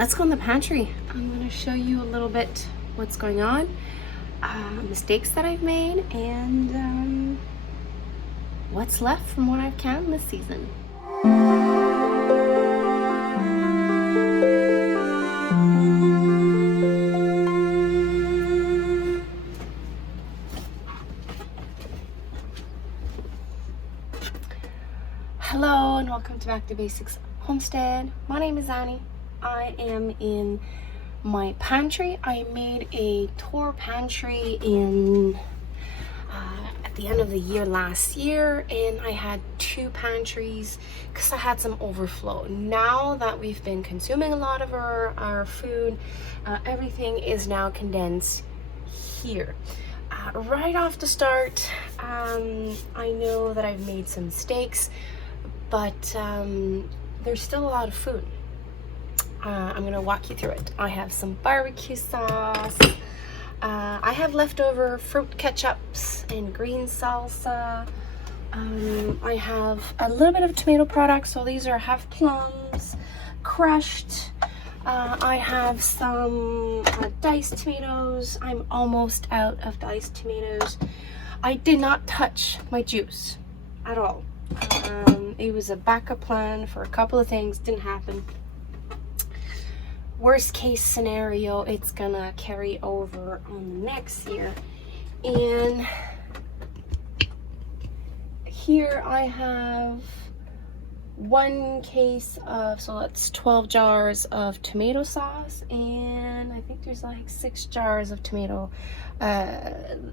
let's go in the pantry. I'm going to show you a little bit what's going on, mistakes that I've made, and what's left from what I've canned this season. Hello and welcome to Back to Basics Homestead. My name is Annie. I am in my pantry. I made a tour pantry at the end of the year last year, and I had two pantries because I had some overflow. Now that we've been consuming a lot of our food, everything is now condensed here. Right off the start, I know that I've made some mistakes, but there's still a lot of food. I'm gonna walk you through it. I have some barbecue sauce. I have leftover fruit ketchups and green salsa. I have a little bit of tomato products. So these are half plums, crushed. I have some diced tomatoes. I'm almost out of diced tomatoes. I did not touch my juice at all. It was a backup plan for a couple of things. Didn't happen. Worst case scenario, it's gonna carry over on the next year. And here I have 1 case of, so that's 12 jars of tomato sauce, and I think there's like 6 jars of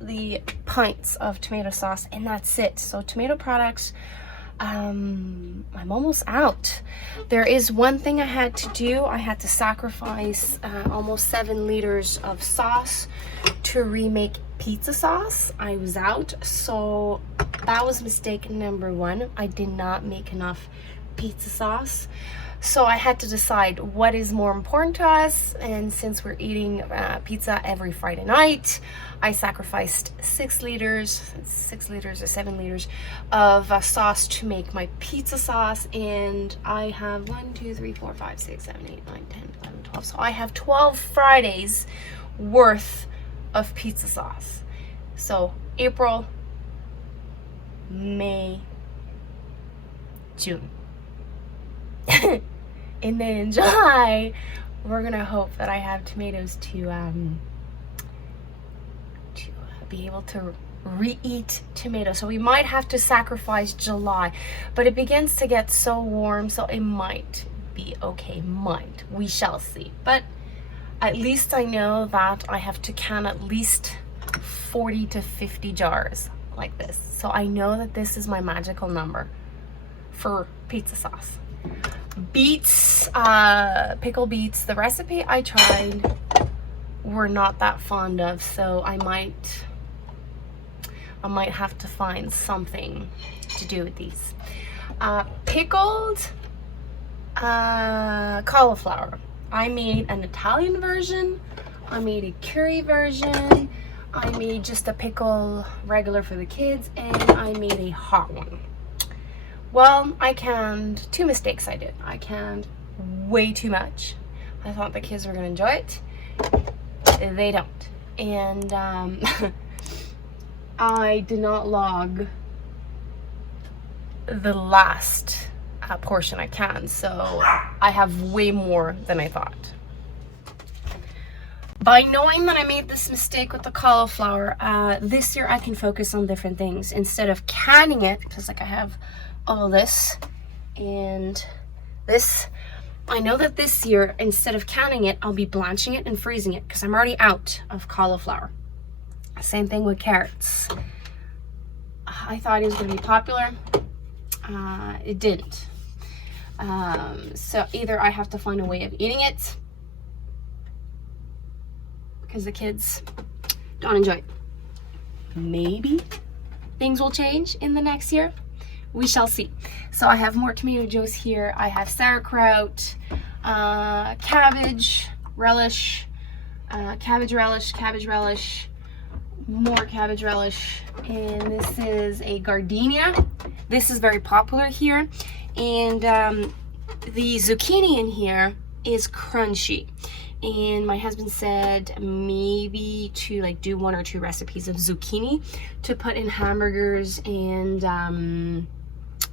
the pints of tomato sauce, and that's it. So tomato products, I'm almost out. There is one thing I had to do. I had to sacrifice almost 7 liters of sauce to remake pizza sauce. I was out, so that was mistake number 1. I did not make enough pizza sauce. So I had to decide what is more important to us, and since we're eating pizza every Friday night, I sacrificed 6 liters or 7 liters of sauce to make my pizza sauce, and I have 1, 2, 3, 4, 5, 6, 7, 8, 9, 10, 11, 12. So I have 12 Fridays worth of pizza sauce. So April, May, June. And then in July, we're gonna hope that I have tomatoes to be able to re-eat tomatoes. So we might have to sacrifice July, but it begins to get so warm, so it might be okay. We shall see. But at least I know that I have to can at least 40 to 50 jars like this. So I know that this is my magical number for pizza sauce. Beets, pickle beets, the recipe I tried we're not that fond of, so I might have to find something to do with these. Pickled cauliflower. I made an Italian version, I made a curry version, I made just a pickle regular for the kids, and I made a hot one. Well, I canned 2 mistakes I did. I canned way too much. I thought the kids were gonna enjoy it. They don't. And I did not log the last portion I canned, so I have way more than I thought. By knowing that I made this mistake with the cauliflower, this year I can focus on different things. Instead of canning it, because like I have all this and this, I know that this year, instead of canning it, I'll be blanching it and freezing it because I'm already out of cauliflower. Same thing with carrots. I thought it was going to be popular. It didn't. So either I have to find a way of eating it because the kids don't enjoy it. Maybe things will change in the next year. We shall see. So I have more tomato juice here. I have sauerkraut, cabbage relish, more cabbage relish, and this is a gardenia. This is very popular here, and the zucchini in here is crunchy. And my husband said maybe to like do 1 or 2 recipes of zucchini to put in hamburgers and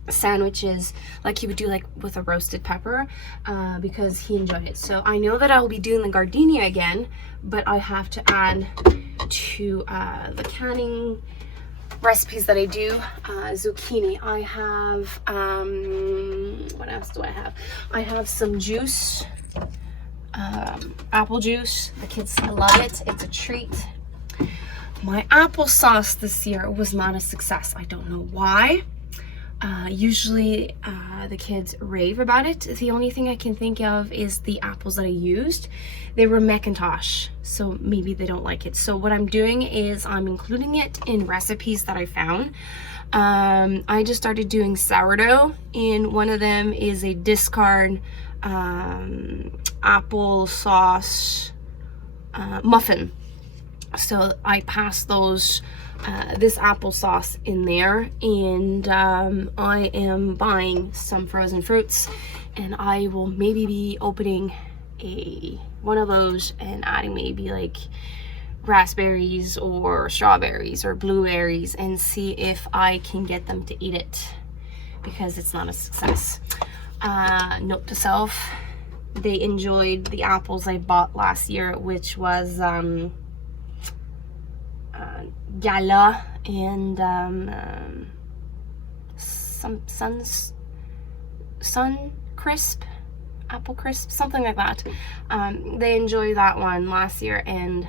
sandwiches, like he would do like with a roasted pepper, because he enjoyed it. So I know that I will be doing the gardenia again, but I have to add to the canning recipes that I do. Zucchini, I have what else do I have? I have some juice, apple juice. The kids love it. It's a treat. My applesauce this year was not a success. I don't know why. Usually the kids rave about it. The only thing I can think of is the apples that I used. They were Macintosh, so maybe they don't like it. So what I'm doing is I'm including it in recipes that I found. I just started doing sourdough, and one of them is a discard applesauce muffin. So I passed those this applesauce in there, and I am buying some frozen fruits, and I will maybe be opening one of those and adding maybe like raspberries or strawberries or blueberries and see if I can get them to eat it, because it's not a success. Note to self, they enjoyed the apples I bought last year, which was Gala and some sun crisp, apple crisp, something like that. They enjoyed that one last year, and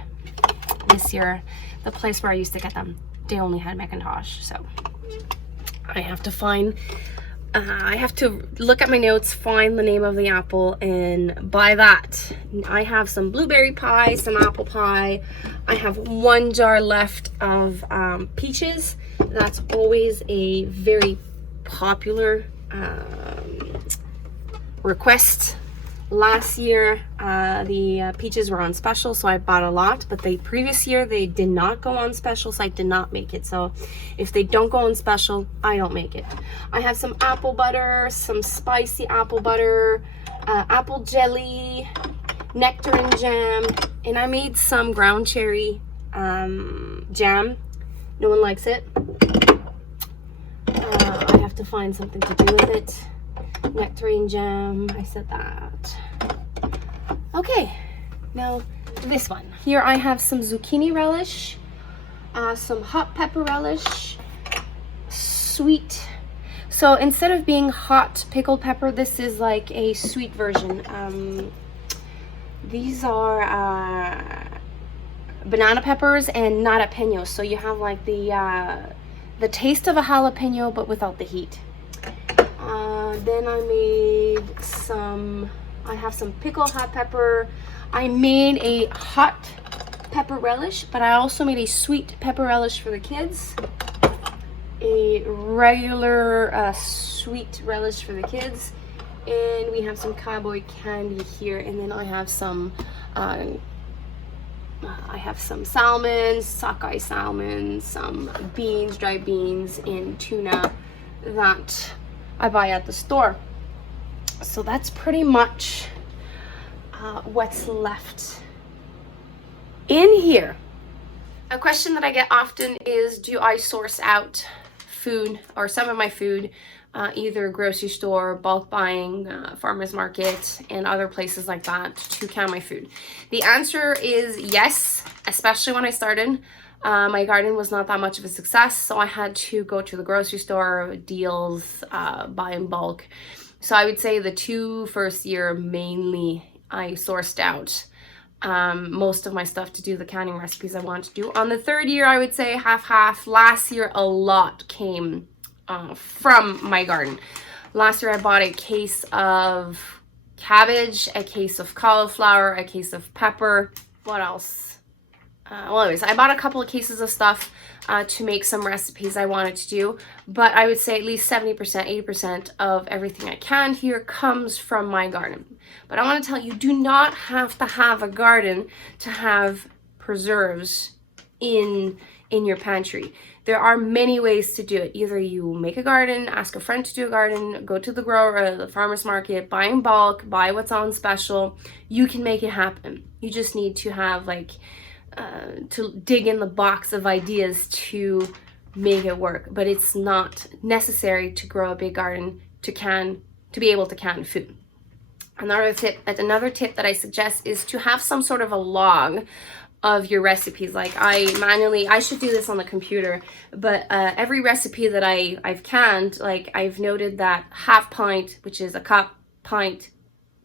this year the place where I used to get them, they only had Macintosh. So I have to find I have to look at my notes, find the name of the apple, and buy that. I have some blueberry pie, some apple pie. I have 1 jar left of peaches. That's always a very popular request. Last year, the peaches were on special, so I bought a lot, but the previous year they did not go on special, so I did not make it. So if they don't go on special, I don't make it. I have some apple butter, some spicy apple butter, apple jelly, nectarine jam, and I made some ground cherry jam. No one likes it. I have to find something to do with it. Nectarine jam, I said that. Okay, now this one. Here I have some zucchini relish, some hot pepper relish, sweet. So instead of being hot pickled pepper, this is like a sweet version. These are banana peppers and not jalapeno. So you have like the taste of a jalapeno, but without the heat. Then I made I have some pickled hot pepper. I made a hot pepper relish, but I also made a sweet pepper relish for the kids. A regular sweet relish for the kids. And we have some cowboy candy here. And then I have some salmon, sockeye salmon, some beans, dried beans, and tuna that I buy at the store. So that's pretty much what's left in here. A question that I get often is, do I source out food or some of my food, either grocery store, bulk buying, farmers market, and other places like that to can my food? The answer is yes, especially when I started. My garden was not that much of a success, so I had to go to the grocery store, deals, buy in bulk. So I would say the 2 first year mainly I sourced out most of my stuff to do the canning recipes I want to do. On the 3rd year, I would say half-half. Last year, a lot came from my garden. Last year, I bought a case of cabbage, a case of cauliflower, a case of pepper. What else? Well, anyways, I bought a couple of cases of stuff to make some recipes I wanted to do, but I would say at least 70%, 80% of everything I can here comes from my garden. But I want to tell you, do not have to have a garden to have preserves in your pantry. There are many ways to do it. Either you make a garden, ask a friend to do a garden, go to the grower or the farmer's market, buy in bulk, buy what's on special. You can make it happen. You just need to have like, to dig in the box of ideas to make it work. But it's not necessary to grow a big garden to be able to can food. Another tip that I suggest is to have some sort of a log of your recipes. Like I should do this on the computer, but every recipe that I've canned, like I've noted that half pint, which is a cup, pint,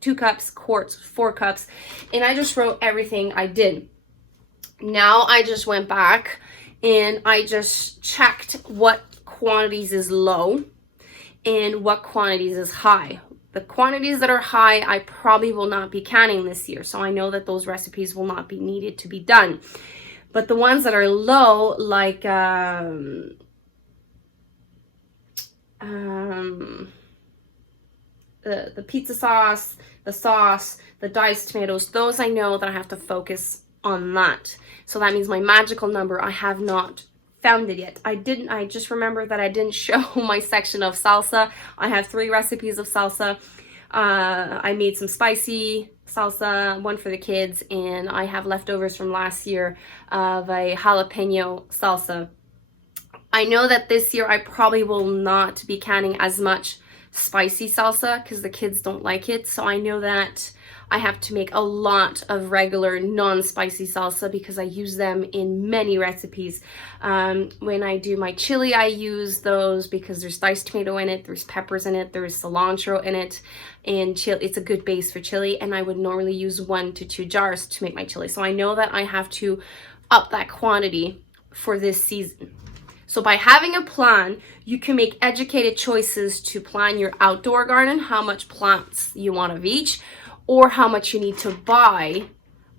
2 cups, quarts, 4 cups, and I just wrote everything I did. Now I just went back and I just checked what quantities is low and what quantities is high. The quantities that are high, I probably will not be canning this year. So I know that those recipes will not be needed to be done. But the ones that are low, like the pizza sauce, the diced tomatoes, those I know that I have to focus on that. So that means my magical number, I have not found it yet. I just remember that I didn't show my section of salsa. I have 3 recipes of salsa. I made some spicy salsa, one for the kids, and I have leftovers from last year of a jalapeno salsa. I know that this year I probably will not be canning as much spicy salsa because the kids don't like it. So I know that I have to make a lot of regular non-spicy salsa because I use them in many recipes. When I do my chili, I use those because there's diced tomato in it, there's peppers in it, there's cilantro in it, and it's a good base for chili. And I would normally use 1 to 2 jars to make my chili. So I know that I have to up that quantity for this season. So by having a plan, you can make educated choices to plan your outdoor garden, how much plants you want of each, or how much you need to buy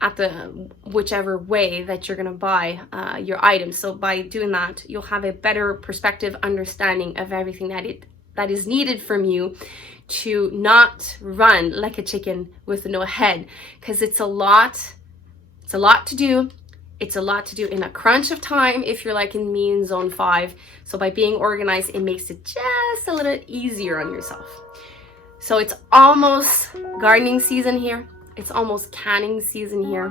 at the whichever way that you're going to buy your items. So by doing that, you'll have a better perspective, understanding of everything that is needed from you to not run like a chicken with no head, because it's a lot to do. It's a lot to do in a crunch of time if you're like in me in zone 5. So by being organized, it makes it just a little easier on yourself. So it's almost gardening season here. It's almost canning season here.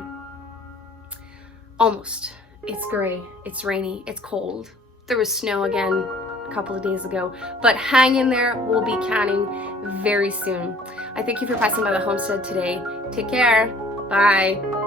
Almost. It's gray, it's rainy, it's cold. There was snow again a couple of days ago, but hang in there. We'll be canning very soon. I thank you for passing by the homestead today. Take care. Bye.